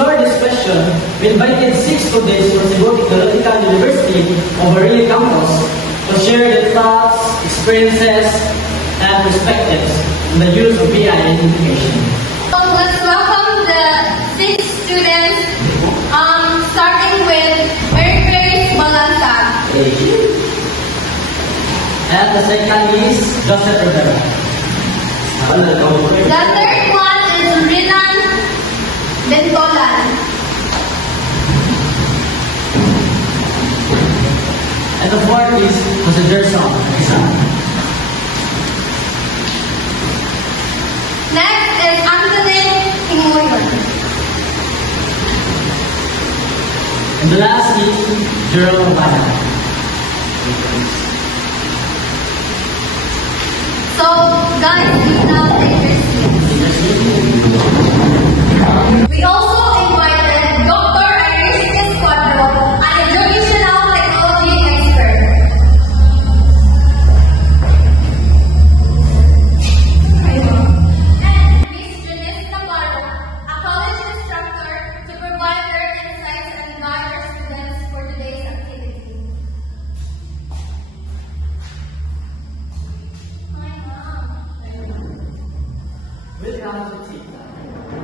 explore this question, we invited 6 students from Cebu Technological University of Aurelia campus to share their thoughts, experiences, and perspectives on the use of AI in education. So let's welcome the 6 students, starting with Mary Balanta. And the second is Joseph Rivera. The third one is Rinan Bentolan. And the fourth is Jose Gerson. Next is Anthony Tingoyon. And the last is Jerome Bana. So, guys, we now take your seats. We also invited Dr. Irish Esquadro, an educational technology expert. And Ms. Janice Navarro, a college instructor, to provide her insights and guide our students for today's activity. Welcome to TICTA.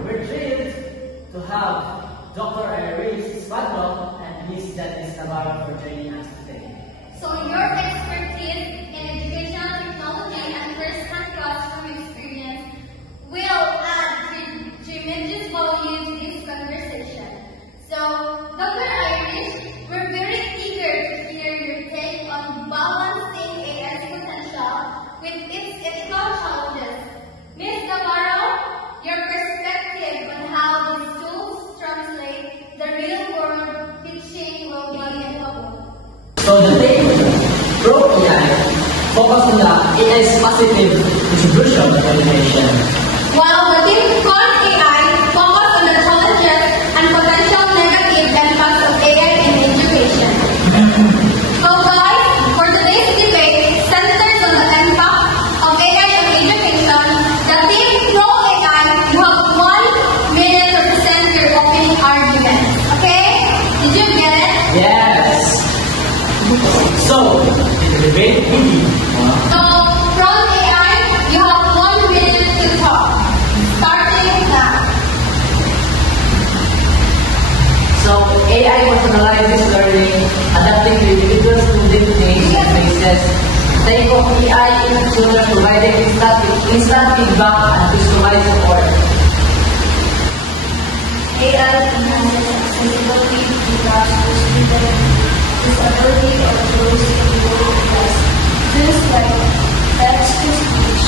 We're thrilled to have Dr. Iris Espadro and Ms. Janice Navarro for joining us today. So your expertise in educational technology and first-hand classroom experience will add tremendous value to this conversation. So, Dr. Irish, we're very eager to hear your take on balancing AI's potential with its ethical challenges. Ms. Navarro, your perspective on how these tools translate the real-world teaching will be involved. So the thing, Pro AI focus on the AI's positive contribution to education. While the team called AI focus on the challenges and potential negative impacts of AI in education. So guys, for today's debate centers on the impact of AI on education, the team Pro AI, you have 1 minute to present your opening argument. Okay? Did you get it? Yes. So, the debate begins. So, Pro AI, you have 1 minute to talk. Starting now. So, AI personalizes learning, adapting to individual student needs and basis. Type of AI tutors providing instant feedback and customized support. AI enhances accessibility to classroom students, disability of those in low class. Tools like text-to-speech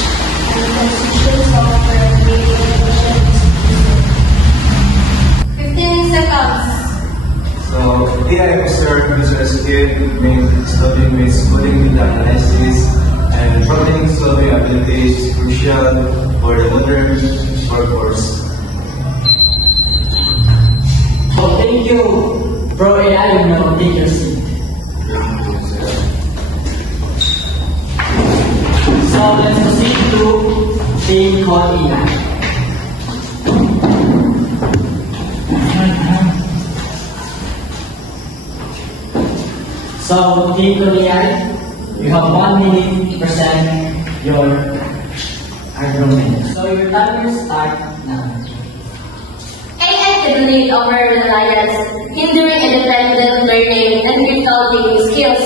and translation software make education easy. 15 seconds. So, AI observed user skill, studying with coding data analysis, and problem-solving abilities is crucial for the modern workforce. So, thank you, Pro AI, you now take your seat. So, let's proceed to thing called AI. So, thing called AI, you have 1 minute to present your argument. So, your timer starts now. AI development over reliance, hindering independent learning and critical thinking skills.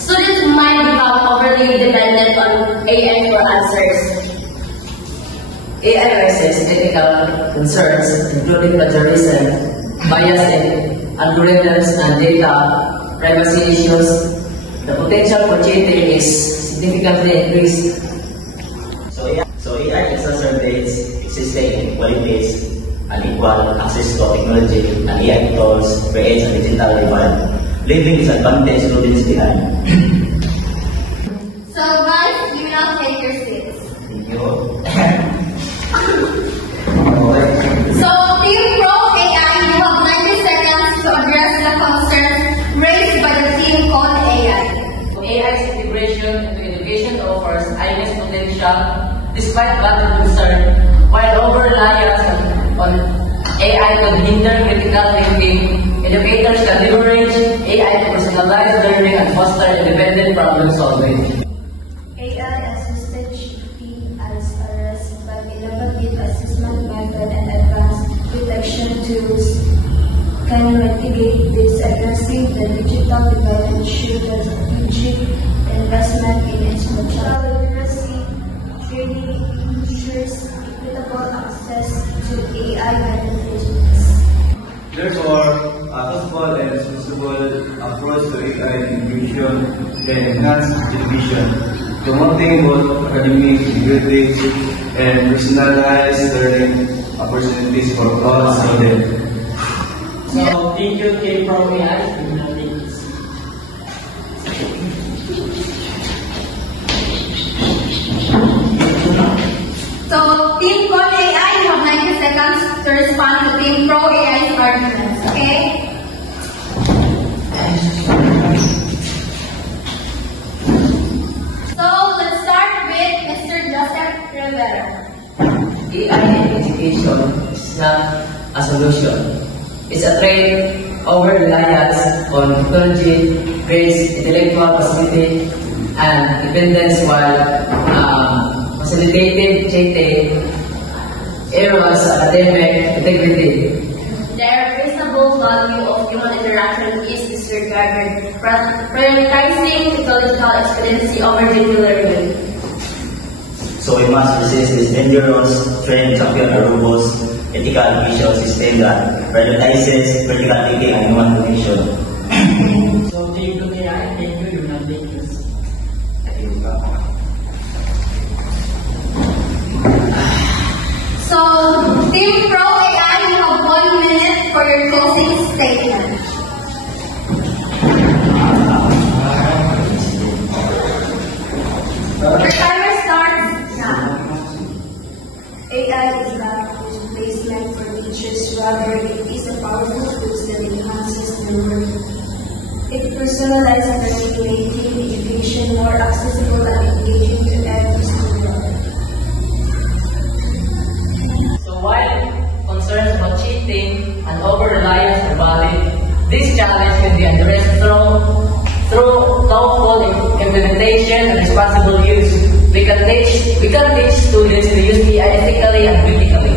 Students might become overly dependent on AI for answers. AI raises ethical concerns, including plagiarism, bias in algorithms, and data privacy issues. The potential for cheating is significantly increased. So AI exacerbates existing inequalities, unequal access to technology, and AI tools creates a digital divide, leaving disadvantaged students behind. So guys, you now take your seats. Thank you. So Team Pro AI, you have 90 seconds to address the concerns raised by the team called AI. AI's integration into education offers immense potential despite lack of concern, while over-reliance on AI could hinder critical thinking. Educators can leverage AI to personalize learning and foster independent problem solving. AI assisted should be as a but innovative assessment method and advanced detection tools can mitigate this, addressing the digital divide and ensure the strategic investment in its material literacy training ensures equitable access to AI benefits. Therefore, a thoughtful and responsible approach to AI inclusion can enhance education, promoting both academic integrity and personalized learning opportunities for all students. So, thank you, Team Pro AI. So, Team Pro AI, you have 90 seconds to respond to Team Pro AI's arguments, okay? So, let's start with Mr. Joseph Rivera. AI in education is not a solution. It's a trade over reliance on technology, grades, intellectual facility, and dependence while facilitating cheating, errors, academic integrity. The irreplaceable value of human interaction is disregarded, prioritizing technological expediency over digital learning. So we must resist this dangerous trend, champion a robust ethical education system that prioritizes critical thinking and human connection. So, thank you, AI. Thank you, you're not dangerous. So, Team Pro AI, you have 1 minute for your closing statement. Your timer starts now. AI is not a replacement for teachers, rather it is a powerful tool that enhances their work. It personalizes learning, making education more accessible and engaging to every student. So, while concerns about cheating and over-reliance are valid, this challenge can be addressed through thoughtful implementation and responsible use. We can teach students to use AI ethically and critically.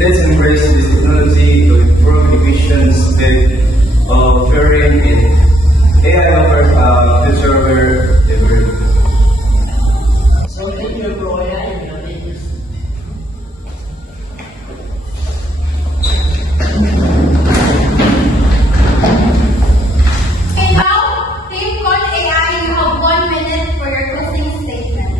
Let's embrace this technology to improve education instead of fearing it. AI offers a future where ever. So, thank you, Pro AI. You're not dangerous. And now, Team Con AI, you have 1 minute for your closing statement.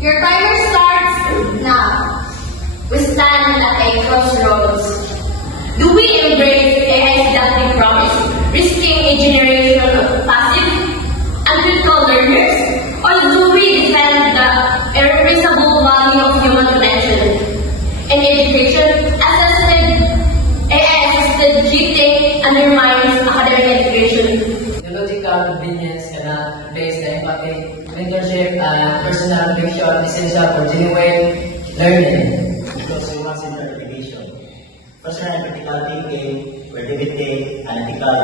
Your timer starts now. We stand at a crossroads. Do we embrace AI's adaptive promise, risking a generation of passive, uncritical learners? Or do we defend the irreplaceable value of human connection? In education, AI-assisted cheating undermines academic education. Technological convenience cannot replace the empathy, mentorship, and personal connection essential for genuine learning. Because we must enter education. Personal and critical thinking, creativity, and ethical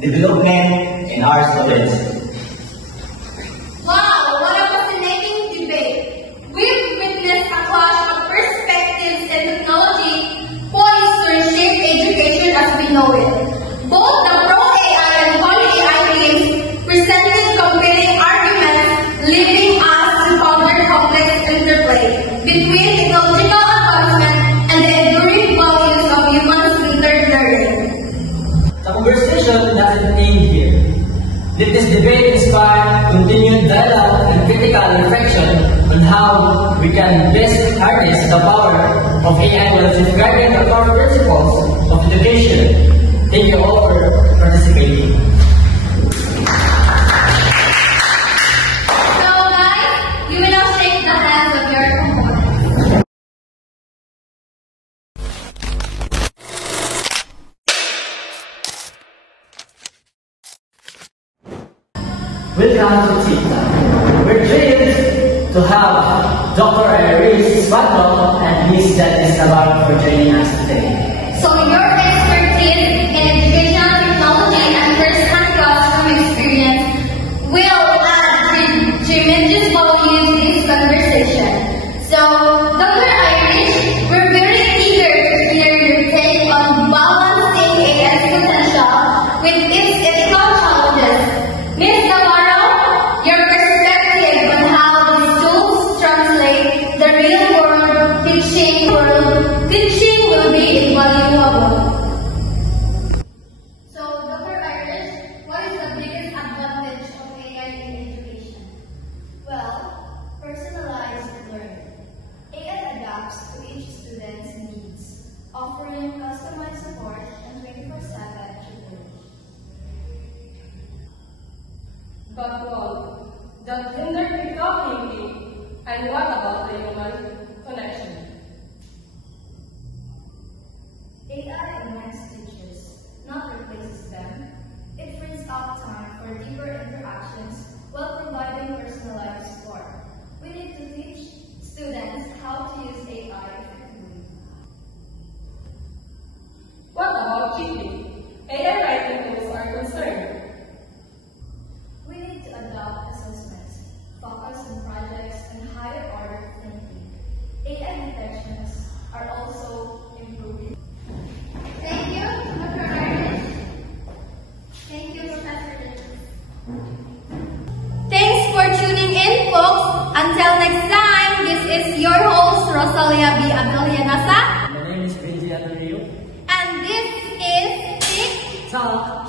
development in our students. Wow, what a fascinating debate. We've witnessed a clash of perspectives and technology poised to reshape education as we know it. Both the pro-AI and con-AI teams presented competing arguments, leaving us to ponder complex interplay between technological advancement and the enduring values of human-centered learning. The conversation doesn't end here. Let this debate inspire continued dialogue and critical reflection on how we can best harness the power of AI while safeguarding the core principles of education. Thank you all for participating. So guys, you will now shake the hands of your components. Welcome to TICTA. We're thrilled to have Dr. Iris Swadlo and Ms. Janice Navarro for joining us today. So your expertise in educational technology and first-hand classroom experience will add tremendous value to this conversation. So, Dr. Irish, we're very eager to hear your take on balancing AI's potential with its ethical challenges. Ms. Navarro, your perspective on how these tools translate the real-world teaching will be invaluable. So, Dr. Irish, what is the biggest advantage of AI in education? Well, personalized learning. AI adapts to each student's needs, offering customized support and 24/7 tutoring. But that hinder critical thinking, and what about the human connection? AI augments teachers, not replaces them. It frees up time for deeper interactions while providing personalized support. We need to teach students how to use AI effectively. What about cheating? AI writing tools are concerned. We need to adopt assessments, focus on projects and higher order thinking. AI detections are also improving. Thank you, Dr. Irish. Thank you, Professor Dennis. Thanks for tuning in, folks. Until next time, this is your host, Rosalia B. Abdelianasa. My name is Benji Adelio. And this is TIC Talk